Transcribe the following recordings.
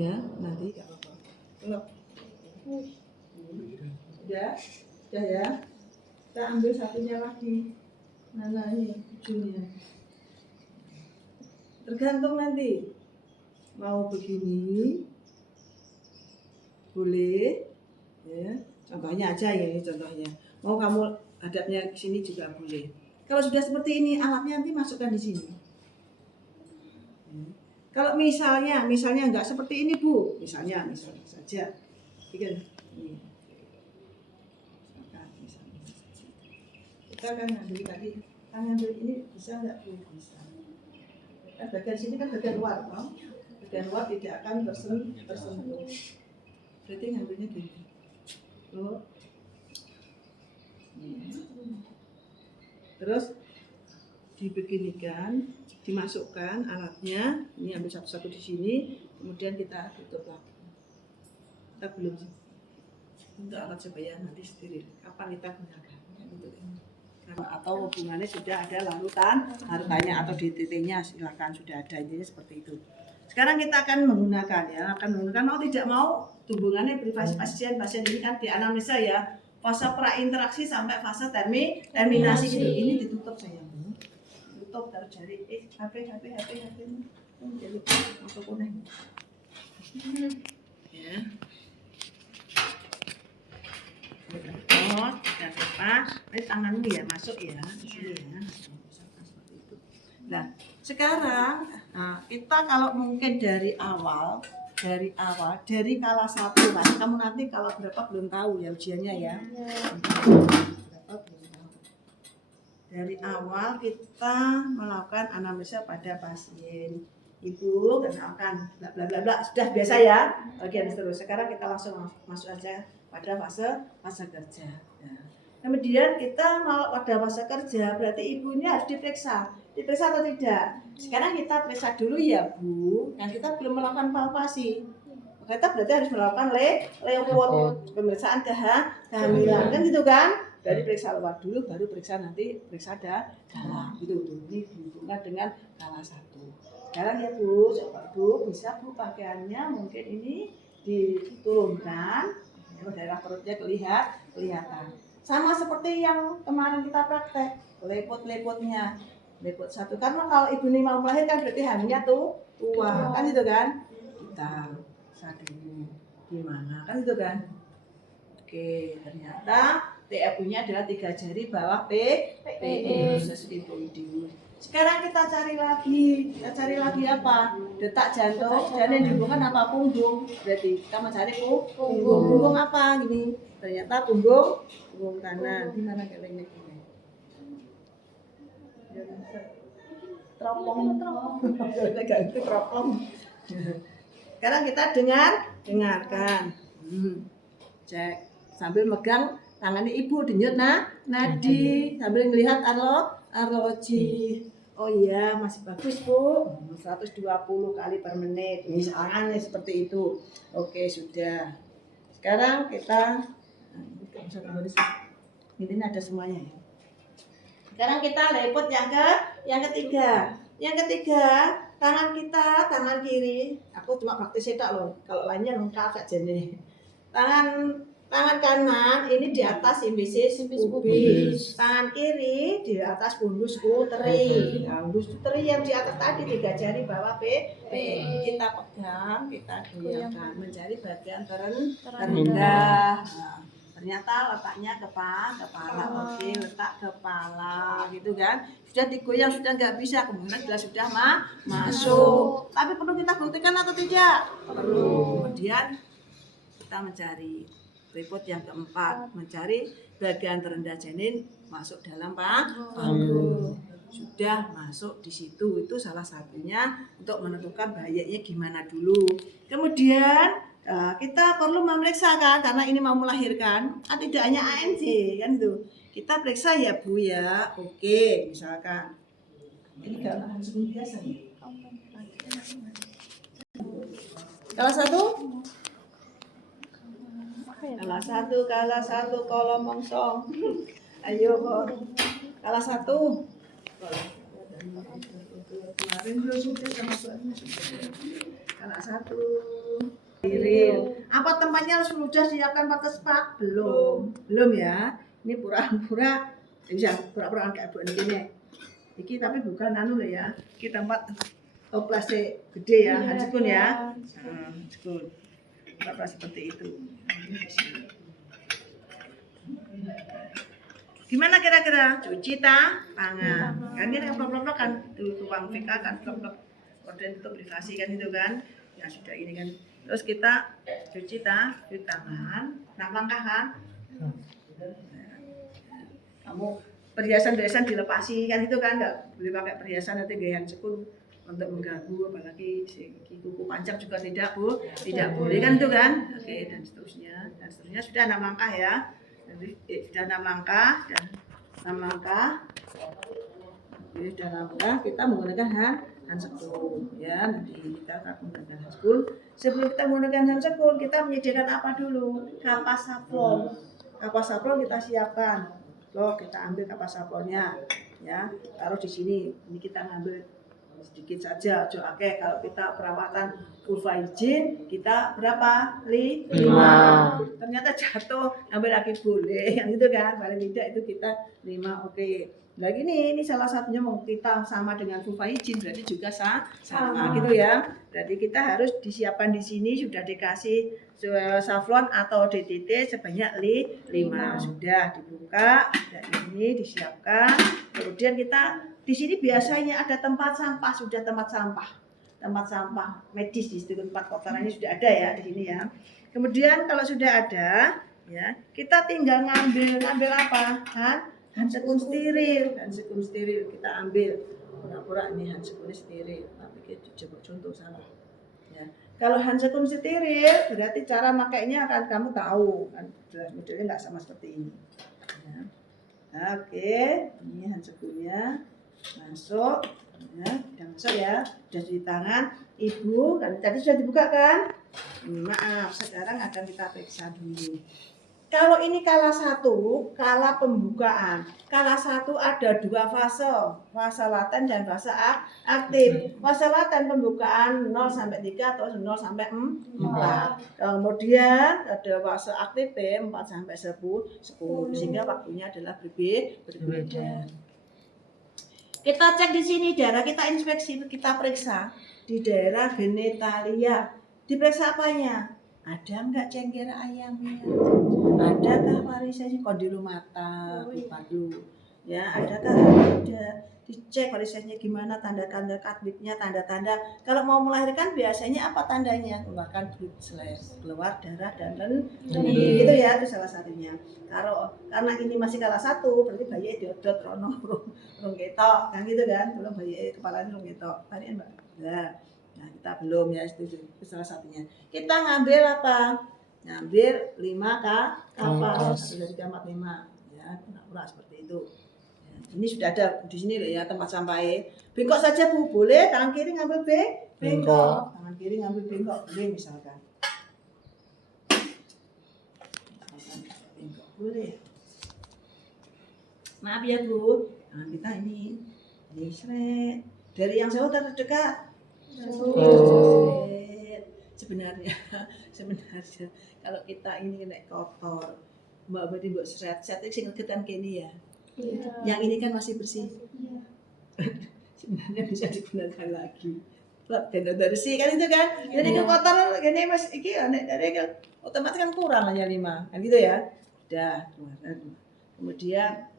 Ya, nanti nggak apa-apa. Kalau sudah ya. Kita ambil satunya lagi. Mana ini ujungnya? Tergantung nanti. Mau begini, boleh. Ya, contohnya aja ini contohnya. Mau kamu hadapnya ke sini juga boleh. Kalau sudah seperti ini, alatnya nanti masukkan di sini. Ya. Kalau misalnya nggak seperti ini Bu, misalnya saja, ini. Kita akan ambil tadi, ambil ini bisa nggak Bu? Bisa. Kan bagian sini kan bagian luar, toh? Bagian luar tidak akan tersentuh. Berarti ngambilnya gini. Loh. Terus dibeginikan, dimasukkan alatnya, ini ambil satu-satu di sini, kemudian kita tutup lagi. Kita belum untuk alat supaya nanti steril. Kapan kita gunakan? Atau hubungannya sudah ada larutan hartanya atau DTT-nya silakan sudah ada, intinya seperti itu. Sekarang kita akan menggunakan mau tidak mau hubungannya privasi pasien ini kan di anamnesa ya, fase prainteraksi sampai fase terminasi gitu. Ini ditutup sayang, tutup taruh jari, HP jadi masuk kuning ya. Oh, dan lepas, ini tanganmu ya masuk ya di sini ya. Seperti itu. Nah, sekarang kita kalau mungkin dari awal dari kala 1 kan, kamu nanti kalau berapa belum tahu ya ujiannya ya. Berapa belum tahu. Dari awal kita melakukan anamnesa pada pasien. Ibu kenalkan bla bla bla bla, sudah biasa ya. Bagian terus. Sekarang kita langsung masuk aja pada fase kerja. Nah, kemudian kita mau pada fase kerja berarti ibunya harus diperiksa atau tidak. Sekarang kita periksa dulu ya Bu. Nah kita belum melakukan palpasi. Kita berarti harus melakukan leopod, pemeriksaan kehamilan kan gitu kan. Dari periksa luar dulu baru periksa dalam gitu. Ini dihubungkan dengan kala 1. Sekarang ya Bu, coba Bu bisa Bu pakaiannya mungkin ini diturunkan. Daerah perutnya kelihatan. Sama seperti yang kemarin kita praktek, lepot-lepotnya. Lepot 1 karena kalau ibu ini mau melahirkan berarti hamilnya tua kan gitu kan. Kita dulu gimana kan gitu kan. Oke, ternyata TFU-nya adalah 3 jari bawah PE Sekarang kita cari lagi apa? Detak jantung dan yang dihubungkan apa? Punggung. Berarti kita mencari punggung. Punggung apa gini? Ternyata punggung kanan. Di mana kelengnya ini? Teropong. Teropong. Sekarang kita dengarkan. Cek sambil megang tangannya ibu denyut nadi sambil melihat arloji. Oh iya masih bagus Bu, 120 kali per menit misalnya seperti itu. Oke sudah. Sekarang kita ini ada semuanya ya. Sekarang kita lepot yang ketiga. Tangan kiri. Aku cuma praktis tak loh. Kalau lainnya lengkap saja nih. Tangan kanan ini di atas imbisis pubis, tangan kiri di atas fundus uteri. Nah, fundus uteri yang di atas tadi 3 jari bawah kita pegang, kita goyangkan mencari bagian terendah. Nah, ternyata letaknya kepala. Oke, letak kepala gitu kan. Sudah digoyang sudah nggak bisa, kemudian sudah masuk. Tapi perlu kita buktikan atau tidak? Perlu. Kemudian kita mencari report yang keempat, mencari bagian terendah janin masuk dalam panggung. Sudah masuk di situ, itu salah satunya untuk menentukan bahayanya gimana dulu. Kemudian kita perlu memeriksa kan, karena ini mau melahirkan, tidak hanya ANC kan itu. Kita periksa ya Bu ya. Oke, misalkan ini kalau langsung biasa ya. Salah satu kalah satu kalau mongsong. Ayo kalah satu. Kemarin sudah sama Salah satu. Steril. Apa tempatnya harus sudah siapkan pakai spak? Belum. Belum ya. Ini pura-pura bisa pura-pura kayak buat ini. Iki tapi bukan anu ya. Kita tempat plastik gede ya, handsekun ya. Handsekun. Tempat seperti itu. Gimana kira-kira? Cuci tangan. Kan ini blok-blok kan ruang VK kan blok-blok korden itu privasi kan itu kan. Ya sudah ini kan. Terus kita cuci tangan. 6 langkah kan? Kamu perhiasan-perhiasan dilepasi kan itu kan, enggak boleh pakai perhiasan nanti gaya handsekun untuk mengganggu, apalagi si kuku panjang juga tidak boleh kan itu kan. Oke, dan seterusnya sudah 6 langkah ya. Jadi sudah 6 langkah dan 6 langkah. Jadi sudah 6 langkah kita menggunakan handsekun ya. Nanti kita akan menggunakan handsekun. Sebelum kita menggunakan handsekun, kita menyediakan apa dulu? Kapas sablon. Kapas sablon kita siapkan. Loh, kita ambil kapas sablonnya ya, taruh di sini. Ini kita ngambil sedikit saja, oke. Kalau kita perawatan vulva hygiene kita berapa? 5. Ternyata jatuh, ambil lagi boleh, yang itu kan, paling tidak itu kita 5, oke. Lagi ini salah satunya mau kita sama dengan vulva hygiene berarti juga sama gitu ya. Berarti kita harus disiapkan di sini sudah dikasih safflon atau DTT sebanyak 5. Sudah dibuka dan ini disiapkan. Kemudian kita di sini biasanya ada tempat sampah, sudah tempat sampah medis di situ, tempat kotoran ini sudah ada ya di sini ya. Kemudian kalau sudah ada ya, kita tinggal ngambil apa? Handsekun steril kita ambil. Pura-pura ini handsekunnya steril, tapi kita coba contoh salah. Ya. Kalau handsekun steril berarti cara makainya akan kamu tahu kan, modelnya nggak sama seperti ini. Ya. Oke, ini handsekunnya masuk ya, sudah masuk ya, sudah di tangan ibu kan tadi sudah dibuka kan. Maaf, sekarang akan kita periksa dulu. Kalau ini kala 1, kala pembukaan. Kala 1 ada 2 fase laten dan fase aktif. Fase laten pembukaan 0 sampai 3 atau 0 sampai 4. Kemudian ada fase aktif 4 sampai 10, sehingga waktunya adalah berbeda. Kita cek di sini daerah, kita inspeksi, kita periksa di daerah genitalia. Diperiksa apanya? Ada enggak cengkir ayamnya? Adakah varisesnya kondilomata, padu? Ya, adakah ada? Dicek varisesnya gimana, tanda-tanda katbitnya, tanda-tanda. Kalau mau melahirkan biasanya apa tandanya? Keluarkan blood slash, keluar darah dan lendir. Gitu ya, itu salah satunya. Karena ini masih kala 1, berarti bayi diodot rono rong ketok, kan gitu kan? Belum bayi kepalanya rong ketok. Tadi Mbak. Nah, kita belum ya, itu salah satunya. Kita ngambil apa? Ngambil 5 kapas dari camat 5 ya, pura-pura seperti itu. Ya, ini sudah ada di sini loh ya tempat sampahnya. Bengkok saja Bu, boleh. Tangan kiri ngambil bengkok. Tangan kiri ngambil bengkok, boleh misalkan. Bengkok boleh. Maaf ya Bu. Nah, kita ini seret. Dari yang jauh terdekat. Sebenarnya kalau kita ini naik kotor, Mbak berarti buat seret sing ngegetan kene ya. Yang ini kan masih bersih. Sebenarnya bisa digunakan lagi. Dan bersih kan itu kan. Jadi ke kotor gini Mas iki dari otomatis kan kurang hanya 5. Kan gitu ya. Udah, keluar. Kemudian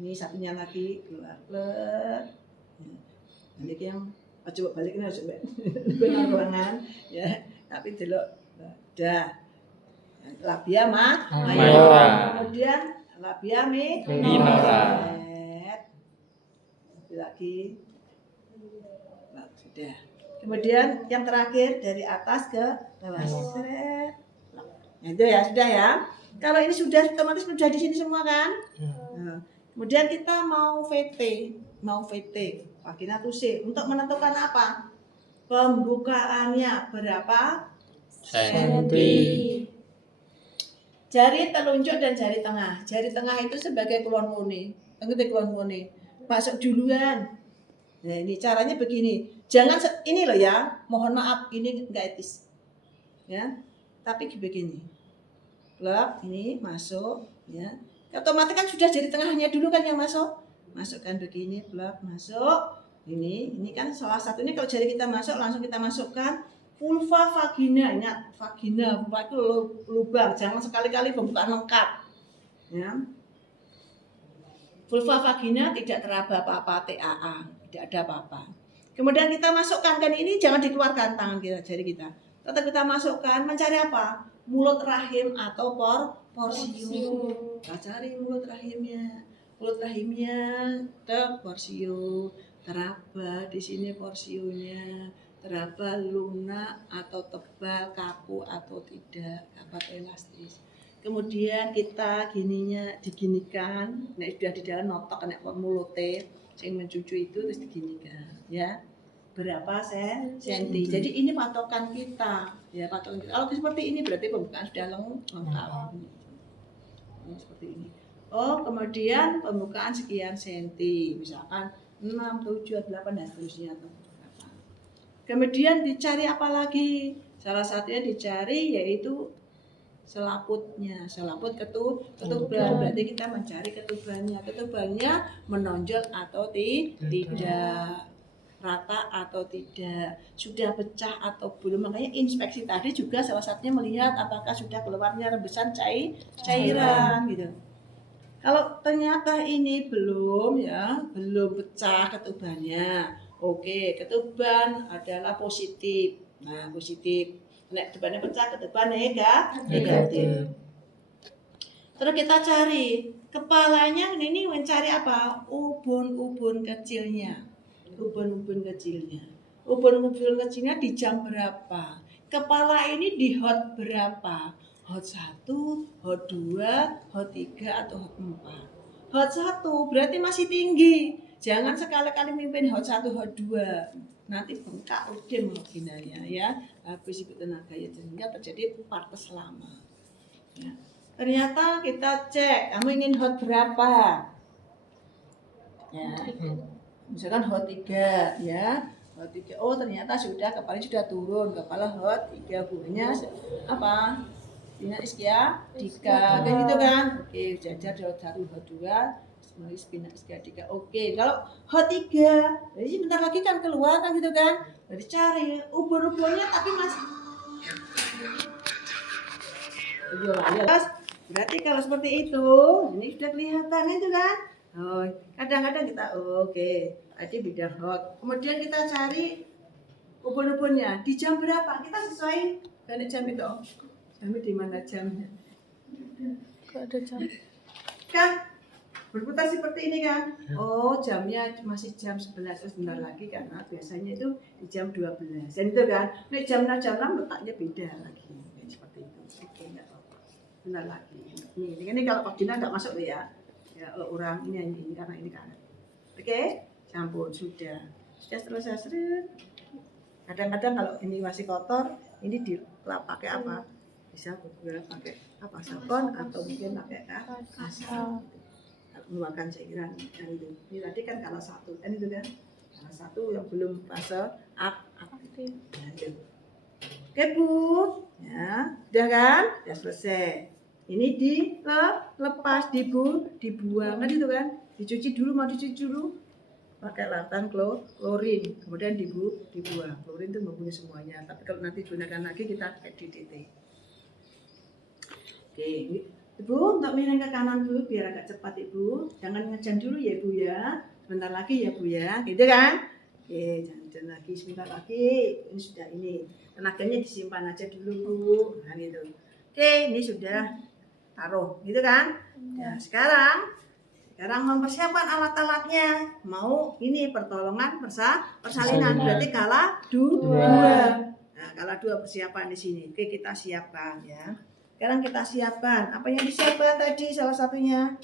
ini satunya lagi keluar. Ini yang coba balik ini harus benar ruangan ya, tapi delok dah labia mayora, kemudian labia minora, lagi sudah, kemudian yang terakhir dari atas ke bawah seret. Nah, itu ya sudah ya. Kalau ini sudah otomatis sudah di sini semua kan. Nah, kemudian kita mau VT vagina tusi untuk menentukan apa? Pembukaannya berapa senti? Jari telunjuk dan jari tengah. Jari tengah itu sebagai kulon wone. Masuk duluan. Nah, ini caranya begini. Jangan ini loh ya. Mohon maaf, ini enggak etis. Ya. Tapi begini. Plug ini masuk, ya. Otomatis kan sudah jadi tengahnya dulu kan yang masuk. Masukkan begini, plug masuk. Ini kan salah satunya kalau jari kita masuk langsung kita masukkan vulva vagina. Ingat, vagina, vulva itu lubang. Jangan sekali-kali pembukaan lengkap. Ya. Vulva vagina tidak teraba apa-apa, TAA, tidak ada apa-apa. Kemudian kita masukkan kan ini jangan dikeluarkan tangan kita, jari kita. Tetap kita masukkan mencari apa? Mulut rahim atau porsio. Nah, cari mulut rahimnya. Mulut rahimnya porsio. Teraba di sini porsionya. Teraba lunak atau tebal, kaku atau tidak, atau elastis. Kemudian kita gininya diginikan, nah sudah di dalam notok kena mulutnya, yang mencucu itu terus diginikan, ya berapa senti. Jadi ini patokan kita, ya patokan kita. Kalau seperti ini berarti pembukaan sudah lengkap. Seperti ini. Oh kemudian pembukaan sekian senti, misalkan 6, 7, 8 dan seterusnya. Kemudian dicari apa lagi? Salah satunya dicari yaitu selaputnya, selaput ketuban. Berarti kita mencari ketubannya menonjol atau tidak, rata atau tidak, sudah pecah atau belum. Makanya inspeksi tadi juga salah satunya melihat apakah sudah keluarnya rembesan cairan gitu. Kalau ternyata ini belum pecah ketubannya, oke, ketuban adalah positif. Nah positif. Nek ketubannya pecah, ketuban negatif. Terus kita cari kepalanya, ini mencari apa? Ubun-ubun kecilnya. Ubun-ubun kecilnya di jam berapa? Kepala ini di hot berapa? Hot 1, hot 2, hot 3 atau hot 4? Hot 1 berarti masih tinggi. Jangan sekali-kali mimpin hot 1, hot 2. Nanti bengkak udem vaginanya ya, habis itu tenaga ya, sehingga terjadi partes lama. Ya. Ternyata kita cek, kamu ingin hot berapa? Ya. Misalkan hot 3 ya. Hot 3. Oh, ternyata kepalanya sudah turun, kepala hot 3 bunganya apa? Spina ischia-dika, kayak gitu kan? Oke, jajar hot 1, hot 2. Spina ischia-dika. Oke, kalau hot 3, jadi sebentar lagi kan keluar kan gitu kan? Jadi cari ubun-ubunnya tapi masih berarti kalau seperti itu, ini sudah kelihatan itu kan? Oh, kadang-kadang kita oke, tadi bidang hot. Kemudian kita cari ubun-ubunnya di jam berapa? Kita sesuai dengan jam itu. Jamnya di mana jamnya? Kok ada jam? Kan berputar seperti ini kan? Oh, jamnya masih jam 11, sebentar lagi karena biasanya itu di jam 12. Dan itu kan, nih jam 6 letaknya beda lagi. Seperti itu. Oke, enggak apa-apa. Sebentar lagi. Ini kalau vagina enggak masuk ya. Ya, orang ini karena ini kan. Oke? Campur sudah selesai seret. Kadang-kadang kalau ini masih kotor, ini dilap pakai apa? Bisa pakai apa? Sabun atau mungkin pakai asal. Mengeluarkan cairan kan itu. Ini tadi kan kalau satu kan itu kan. Kalau satu yang belum fase aktif. Oke Bu, ya, udah kan? Udah selesai. Ini dilepas, dibuang kan itu kan? Dicuci dulu, mau dicuci dulu. Pakai larutan klorin, kemudian dibuang. Klorin itu membunuh semuanya. Tapi kalau nanti gunakan lagi kita pakai DDT. Oke, Ibu untuk miring ke kanan dulu biar agak cepat Ibu. Jangan ngejan dulu ya Ibu ya. Sebentar lagi ya Bu ya, gitu kan? Oke, jangan lagi, sebentar lagi. Ini sudah ini. Tenaganya disimpan aja dulu Bu. Nah gitu. Oke, ini sudah taruh, gitu kan? Ya, sekarang mempersiapkan alat-alatnya. Mau ini pertolongan persalinan. Berarti kala dua. Nah, kala 2 persiapan di sini. Oke, kita siapkan ya. Sekarang kita siapkan. Apa yang disiapkan tadi salah satunya?